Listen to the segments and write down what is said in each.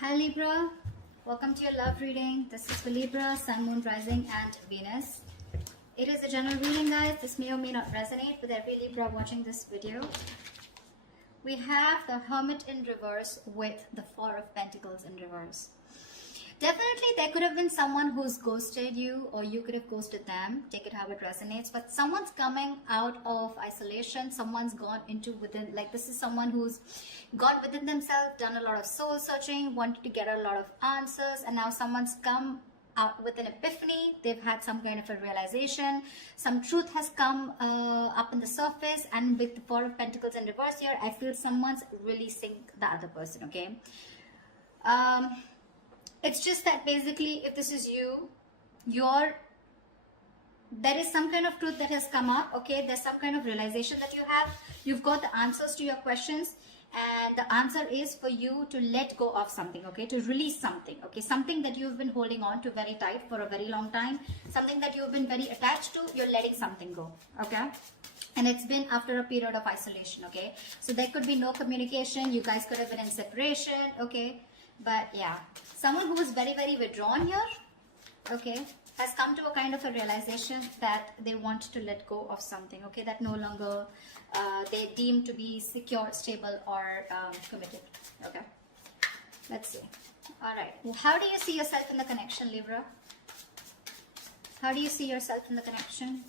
Hi Libra, welcome to your love reading. This is for Libra, Sun, Moon, Rising and Venus. It is a general reading, guys. This may or may not resonate with every Libra watching this video. We have the Hermit in reverse with the Four of Pentacles in reverse. Definitely there could have been someone who's ghosted you, or you could have ghosted them. Take it how it resonates. But someone's coming out of isolation. Someone's gone into within, like this is someone who's gone within themselves, done a lot of soul searching, wanted to get a lot of answers, and now someone's come out with an epiphany. They've had some kind of a realization. Some truth has come up in the surface, and with the Four of Pentacles in reverse here, I feel someone's releasing the other person, okay? It's just that basically, if this is you, there is some kind of truth that has come up, okay? There's some kind of realization that you have. You've got the answers to your questions, and the answer is for you to let go of something, okay? To release something, okay? Something that you've been holding on to very tight for a very long time, something that you've been very attached to, you're letting something go, okay? And it's been after a period of isolation, okay? So there could be no communication. You guys could have been in separation, okay? But yeah, someone who is very, very withdrawn here, okay, has come to a kind of a realization that they want to let go of something, okay, that no longer they deem to be secure, stable, or committed, okay. Let's see. All right. How do you see yourself in the connection, Libra? How do you see yourself in the connection?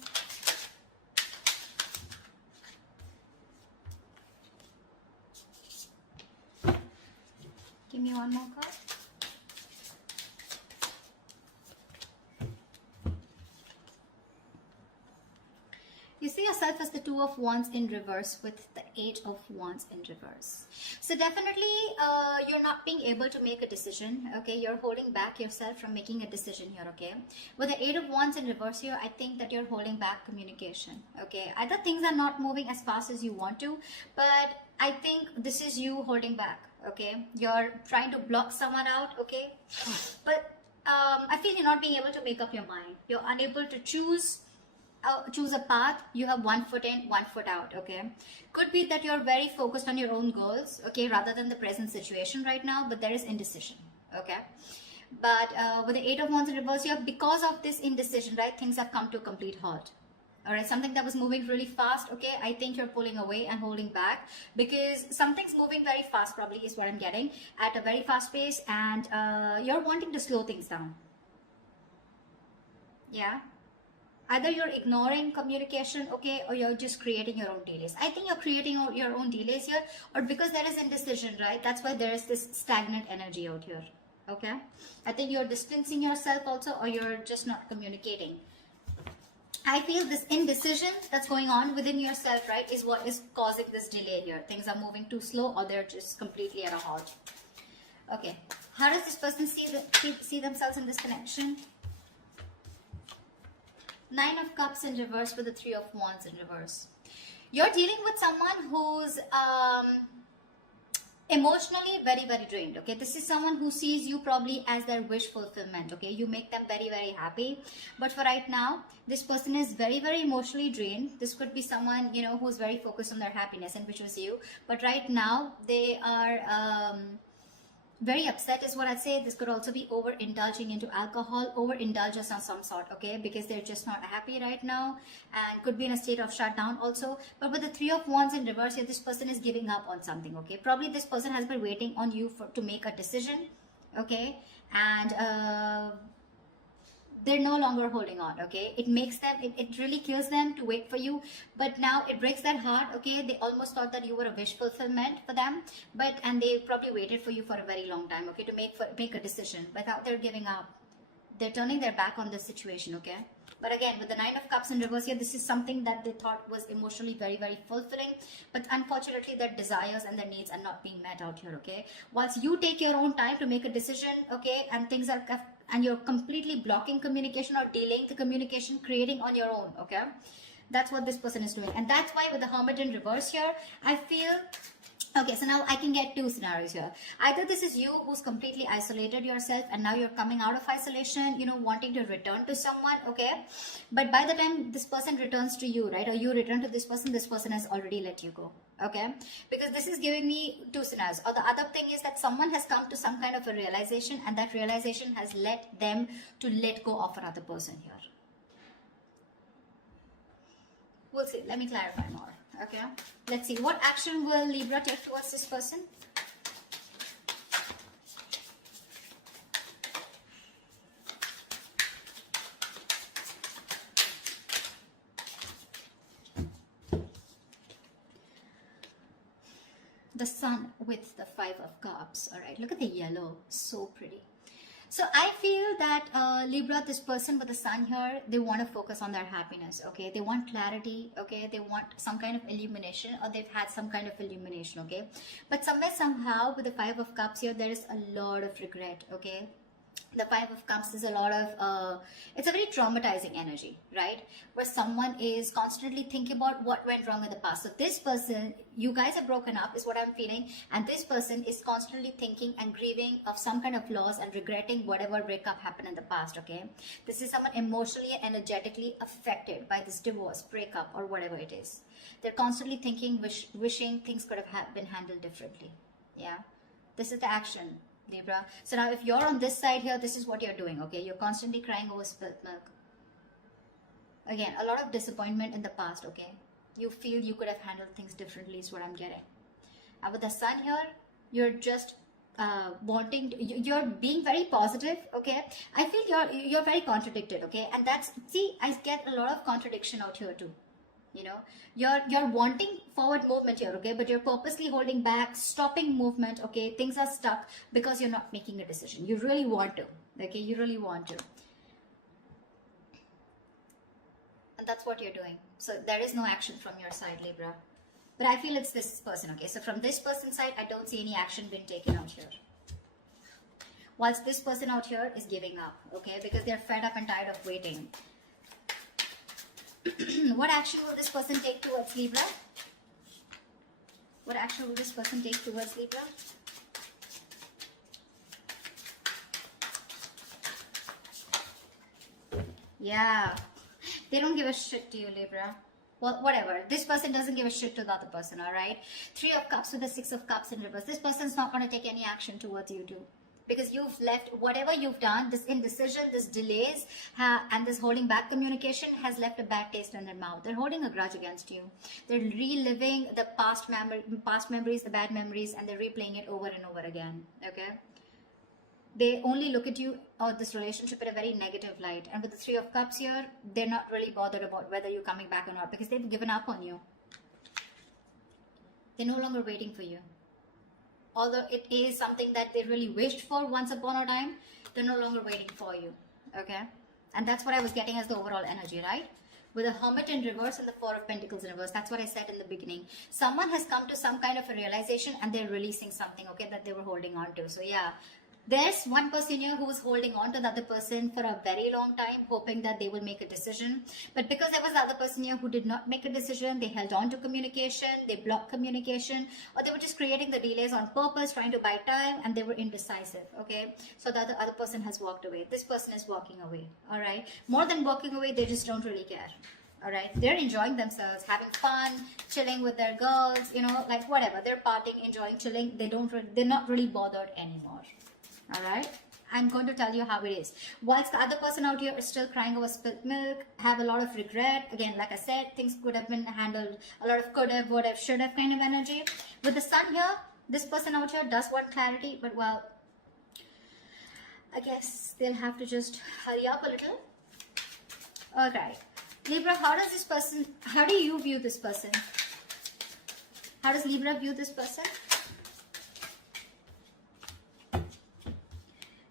Give me one more card. You see yourself as the Two of Wands in reverse with the Eight of Wands in reverse. So definitely you're not being able to make a decision, okay? You're holding back yourself from making a decision here, okay? With the Eight of Wands in reverse here, I think that you're holding back communication, okay? Either things are not moving as fast as you want to, but I think this is you holding back, okay? You're trying to block someone out, okay? But I feel you're not being able to make up your mind. You're unable to choose a path. You have one foot in, one foot out, okay? Could be that you're very focused on your own goals, okay, rather than the present situation right now, but there is indecision, okay? But with the Eight of Wands in reverse here, because of this indecision, right, things have come to a complete halt. All right, something that was moving really fast, okay, I think you're pulling away and holding back because something's moving very fast, probably is what I'm getting, at a very fast pace, and you're wanting to slow things down. Yeah. Either you're ignoring communication, okay, or you're just creating your own delays. I think you're creating your own delays here, or because there is indecision, right? That's why there is this stagnant energy out here, okay? I think you're distancing yourself also, or you're just not communicating. I feel this indecision that's going on within yourself, right, is what is causing this delay here. Things are moving too slow, or they're just completely at a halt. Okay, how does this person see themselves in this connection? Nine of Cups in reverse with the Three of Wands in reverse. You're dealing with someone who's emotionally very, very drained, okay? This is someone who sees you probably as their wish fulfillment, okay? You make them very, very happy. But for right now, this person is very, very emotionally drained. This could be someone, you know, who's very focused on their happiness, and which was you. But right now, they are very upset is what I'd say. This could also be overindulging into alcohol, overindulgence of some sort, okay, because they're just not happy right now, and could be in a state of shutdown also. But with the Three of Wands in reverse here, this person is giving up on something, okay? Probably this person has been waiting on you to make a decision, okay? And they're no longer holding on, okay? It makes them, it really kills them to wait for you, but now it breaks their heart, okay? They almost thought that you were a wish fulfillment for them, and they probably waited for you for a very long time, okay, to make a decision, but now they're giving up. They're turning their back on the situation, okay? But again, with the Nine of Cups in reverse here, this is something that they thought was emotionally very, very fulfilling, but unfortunately their desires and their needs are not being met out here, okay? Once you take your own time to make a decision, okay, and you're completely blocking communication or delaying the communication, creating on your own, okay? That's what this person is doing. And that's why with the Hermit in reverse here, I feel Okay, so now I can get two scenarios here. Either this is you who's completely isolated yourself and now you're coming out of isolation, wanting to return to someone, okay? But by the time this person returns to you, right, or you return to this person has already let you go, okay? Because this is giving me two scenarios. Or the other thing is that someone has come to some kind of a realization and that realization has led them to let go of another person here. We'll see. Let me clarify more. Okay. Let's see. What action will Libra take towards this person? The Sun with the Five of Cups. All right. Look at the yellow. So pretty. So I feel that Libra, this person with the Sun here, they want to focus on their happiness, okay? They want clarity, okay? They want some kind of illumination, or they've had some kind of illumination, okay? But somewhere, somehow, with the Five of Cups here, there is a lot of regret, okay? The Five of Cups is a lot of, it's a very traumatizing energy, right? Where someone is constantly thinking about what went wrong in the past. So this person, you guys are broken up is what I'm feeling. And this person is constantly thinking and grieving of some kind of loss and regretting whatever breakup happened in the past, okay? This is someone emotionally and energetically affected by this divorce, breakup, or whatever it is. They're constantly thinking, wishing things could have been handled differently, yeah? This is the action, Libra. So now if you're on this side here, this is what you're doing, okay? You're constantly crying over spilt milk. Again, a lot of disappointment in the past, okay? You feel you could have handled things differently is what I'm getting. And with the Sun here, you're just wanting to, you're being very positive, okay? I feel you're very contradicted, okay? And that's, see, I get a lot of contradiction out here too. You're wanting forward movement here, okay, but you're purposely holding back, stopping movement, okay? Things are stuck because you're not making a decision. You really want to, okay? You really want to, and that's what you're doing. So there is no action from your side, Libra, but I feel it's this person, okay? So from this person's side, I don't see any action being taken out here, whilst this person out here is giving up, okay, because they're fed up and tired of waiting. What action will this person take towards Libra? What action will this person take towards Libra? Yeah. They don't give a shit to you, Libra. Well, whatever. This person doesn't give a shit to the other person, alright? Three of Cups with the Six of Cups in reverse. This person's not going to take any action towards you too. Because you've left whatever you've done, this indecision, this delays, and this holding back communication has left a bad taste in their mouth. They're holding a grudge against you. They're reliving the past memories, the bad memories, and they're replaying it over and over again. Okay? They only look at you or this relationship in a very negative light. And with the Three of Cups here, they're not really bothered about whether you're coming back or not because they've given up on you. They're no longer waiting for you. Although it is something that they really wished for once upon a time, they're no longer waiting for you, okay? And that's what I was getting as the overall energy, right? With the Hermit in reverse and the Four of Pentacles in reverse, that's what I said in the beginning. Someone has come to some kind of a realization and they're releasing something, okay, that they were holding on to. So yeah, there's one person here who is holding on to the other person for a very long time, hoping that they will make a decision. But because there was the other person here who did not make a decision, they held on to communication, they blocked communication, or they were just creating the delays on purpose, trying to buy time, and they were indecisive, okay? So the other person has walked away. This person is walking away, all right? More than walking away, they just don't really care. All right, they're enjoying themselves, having fun, chilling with their girls, like whatever. They're partying, enjoying, chilling. They're not really bothered anymore. All right, I'm going to tell you how it is. Whilst the other person out here is still crying over spilt milk, have a lot of regret. Again, like I said, things could have been handled. A lot of could have, would have, should have kind of energy. With the Sun here, this person out here does want clarity, but well, I guess they'll have to just hurry up a little. All right. Libra, how do you view this person? How does Libra view this person?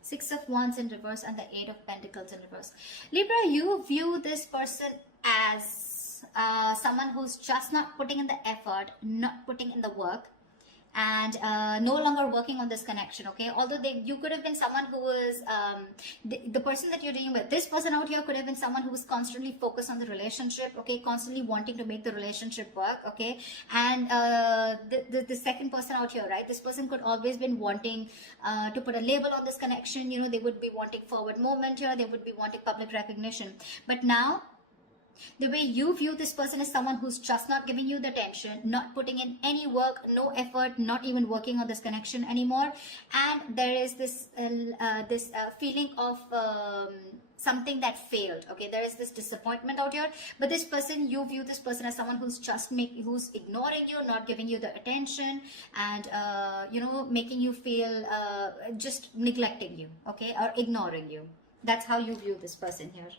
Six of Wands in reverse and the Eight of Pentacles in reverse. Libra, you view this person as someone who's just not putting in the effort, not putting in the work, and no longer working on this connection. Okay, although you could have been someone who was the person that you're dealing with. This person out here could have been someone who was constantly focused on the relationship. Okay, constantly wanting to make the relationship work. Okay, and the second person out here, right? This person could always been wanting to put a label on this connection. You know, they would be wanting forward movement here. They would be wanting public recognition. But now, the way you view this person is someone who's just not giving you the attention, not putting in any work, no effort, not even working on this connection anymore. And there is this feeling of something that failed. Okay, there is this disappointment out here. But this person, you view this person as someone who's who's ignoring you, not giving you the attention, and you know, making you feel just neglecting you. Okay, or ignoring you. That's how you view this person here.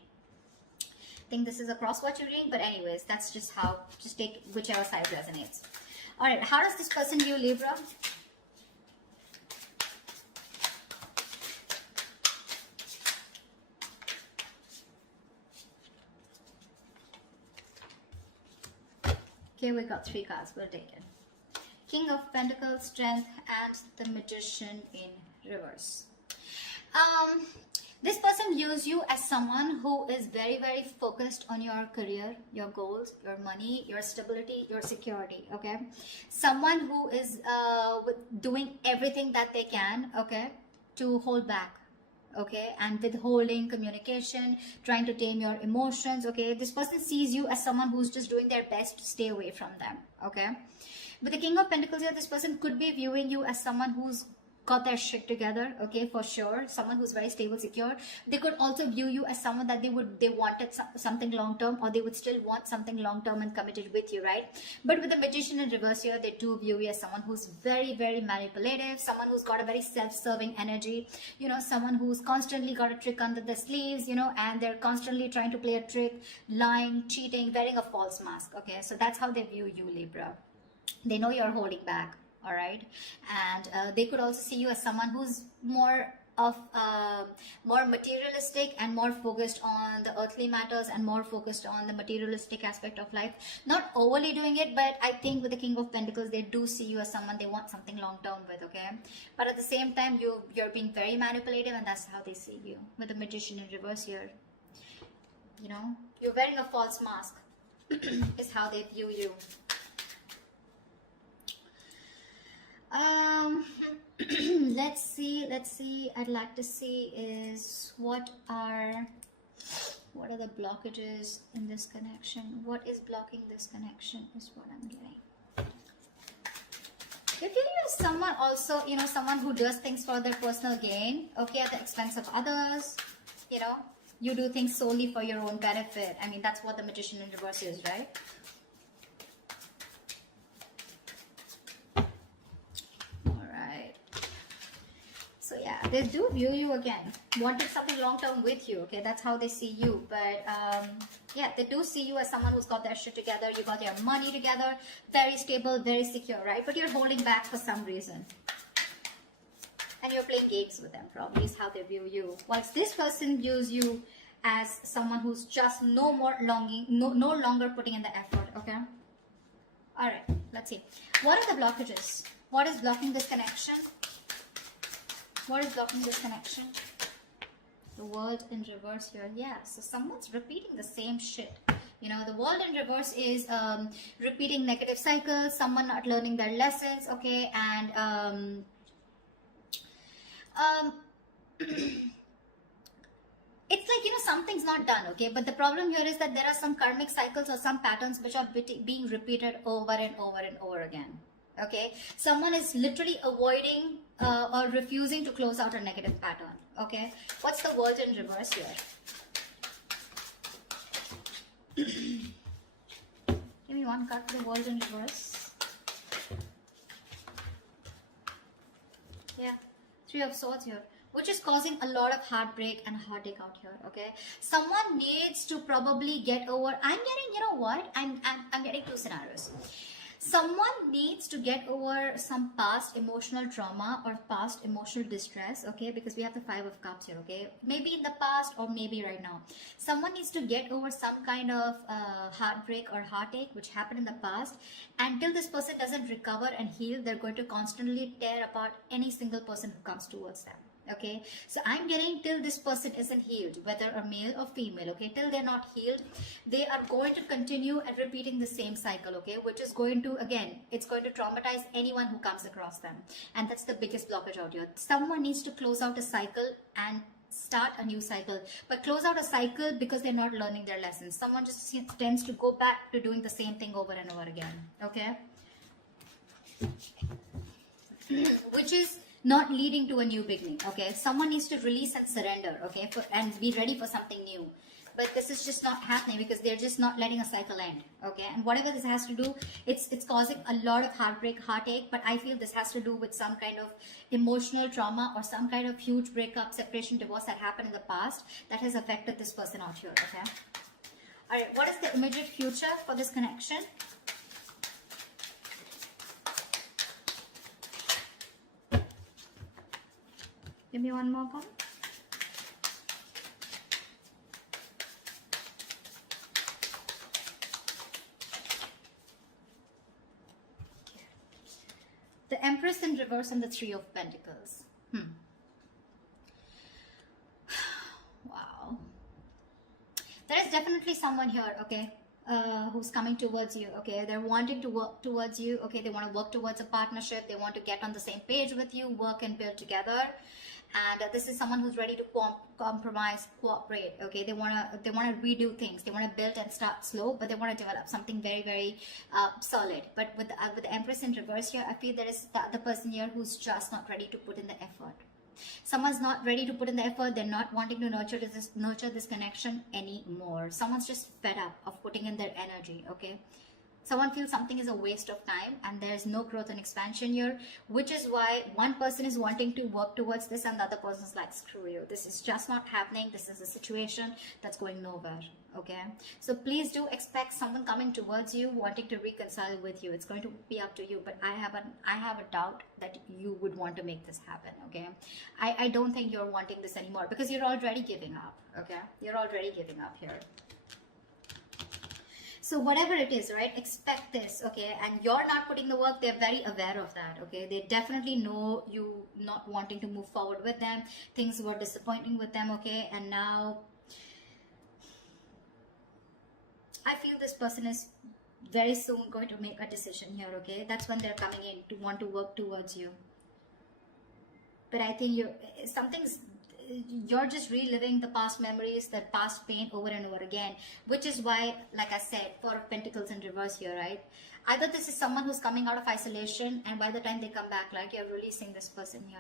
Think this is a cross-watch reading, but anyways, that's just how, just take whichever side resonates. All right, how does this person view Libra? Okay, we got 3 cards, we'll take it. King of Pentacles, Strength, and the Magician in reverse. This person views you as someone who is very, very focused on your career, your goals, your money, your stability, your security, okay? Someone who is doing everything that they can, okay, to hold back, okay, and withholding communication, trying to tame your emotions, okay? This person sees you as someone who's just doing their best to stay away from them, okay? With the King of Pentacles here, this person could be viewing you as someone who's got their shit together, okay, for sure. Someone who's very stable, secure. They could also view you as someone that they wanted something long term, or they would still want something long term and committed with you, right? But with the Magician in reverse here, they do view you as someone who's very, very manipulative, someone who's got a very self-serving energy, you know, someone who's constantly got a trick under their sleeves, you know, and they're constantly trying to play a trick, lying, cheating, wearing a false mask, okay? So that's how they view you, Libra. They know you're holding back. All right, and they could also see you as someone who's more materialistic and more focused on the earthly matters and more focused on the materialistic aspect of life. Not overly doing it, but I think with the King of Pentacles, they do see you as someone they want something long term with, okay? But at the same time, you're being very manipulative, and that's how they see you. With the Magician in reverse here, you know, you're wearing a false mask is how they view you. Let's see, I'd like to see is what are the blockages in this connection. What is blocking this connection is what I'm getting. If you're someone also, you know, someone who does things for their personal gain, okay, at the expense of others, you know, you do things solely for your own benefit. I mean, that's what the Magician in reverse is, right? So yeah, they do view you again, wanting something long term with you, okay? That's how they see you. But yeah, they do see you as someone who's got their shit together, you got your money together, very stable, very secure, right? But you're holding back for some reason. And you're playing games with them, probably is how they view you. Whilst this person views you as someone who's just no longer putting in the effort, okay? Alright, let's see. What are the blockages? What is blocking this connection? What is blocking this connection? The World in reverse here. Yeah, so someone's repeating the same shit. You know, the World in reverse is repeating negative cycles, someone not learning their lessons, okay? And it's like, you know, something's not done, okay? But the problem here is that there are some karmic cycles or some patterns which are being repeated over and over and over again. Okay, someone is literally avoiding or refusing to close out a negative pattern. Okay, what's the World in reverse here? Give me one card for the World in reverse. Yeah, 3 of Swords here, which is causing a lot of heartbreak and heartache out here. Okay, someone needs to probably get over. I'm getting, you know what? I'm getting 2 scenarios. Someone needs to get over some past emotional trauma or past emotional distress, okay, because we have the 5 of Cups here, okay, maybe in the past or maybe right now. Someone needs to get over some kind of heartbreak or heartache which happened in the past. Until this person doesn't recover and heal, they're going to constantly tear apart any single person who comes towards them. Okay, so I'm getting till this person isn't healed, whether a male or female, okay, till they're not healed, they are going to continue and repeating the same cycle, okay, which is going to, again, it's going to traumatize anyone who comes across them. And that's the biggest blockage out here. Someone needs to close out a cycle and start a new cycle, but close out a cycle because they're not learning their lessons. Someone just tends to go back to doing the same thing over and over again, okay, which is not leading to a new beginning, okay. Someone needs to release and surrender, okay, and be ready for something new. But this is just not happening because they're just not letting a cycle end, okay. And whatever this has to do, it's causing a lot of heartbreak, heartache, but I feel this has to do with some kind of emotional trauma or some kind of huge breakup, separation, divorce that happened in the past that has affected this person out here, okay. All right, what is the immediate future for this connection? Give me one more card. The Empress in reverse and the 3 of Pentacles. Wow. There is definitely someone here, okay, who's coming towards you, okay. They're wanting to work towards you, okay. They want to work towards a partnership. They want to get on the same page with you, work and build together. And this is someone who's ready to compromise, cooperate, okay. They want to redo things. They want to build and start slow, but they want to develop something very, very solid. But with the Empress in reverse here, I feel there is the other person here who's just not ready to put in the effort. Someone's not ready to put in the effort. They're not wanting to nurture this connection anymore. Someone's just fed up of putting in their energy, okay. Someone feels something is a waste of time and there's no growth and expansion here, which is why one person is wanting to work towards this and the other person is like, screw you, this is just not happening. This is a situation that's going nowhere, okay. So please do expect someone coming towards you wanting to reconcile with you. It's going to be up to you, but I have a doubt that you would want to make this happen, okay. I don't think you're wanting this anymore because you're already giving up, okay. You're already giving up here. So whatever it is, right, expect this, okay. And you're not putting the work. They're very aware of that, okay. They definitely know you not wanting to move forward with them. Things were disappointing with them, okay. And now I feel this person is very soon going to make a decision here, okay. That's when they're coming in to want to work towards you. But I think you're just reliving the past memories, the past pain over and over again, which is why, like I said, 4 of Pentacles in reverse here, right? Either this is someone who's coming out of isolation and by the time they come back, like, you're releasing this person here.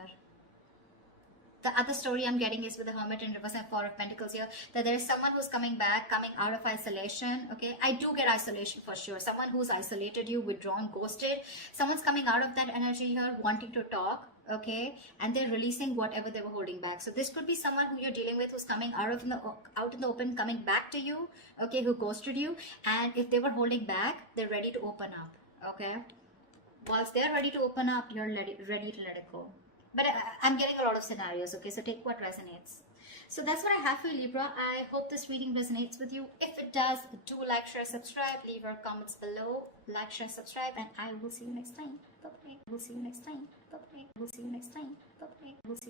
The other story I'm getting is with the Hermit in reverse and 4 of Pentacles here, that there is someone who's coming back, coming out of isolation, okay? I do get isolation for sure. Someone who's isolated you, withdrawn, ghosted. Someone's coming out of that energy here, wanting to talk, okay? And they're releasing whatever they were holding back. So this could be someone who you're dealing with who's coming out in the open, coming back to you, okay? Who ghosted you. And if they were holding back, they're ready to open up, okay? Once they're ready to open up, you're ready to let it go. But I'm getting a lot of scenarios, okay? So take what resonates. So that's what I have for you, Libra. I hope this reading resonates with you. If it does, do like, share, subscribe. Leave your comments below. Like, share, subscribe. And I will see you next time. Bye-bye. We'll see you next time. Bye-bye. We'll see you next time. Bye-bye. We'll see you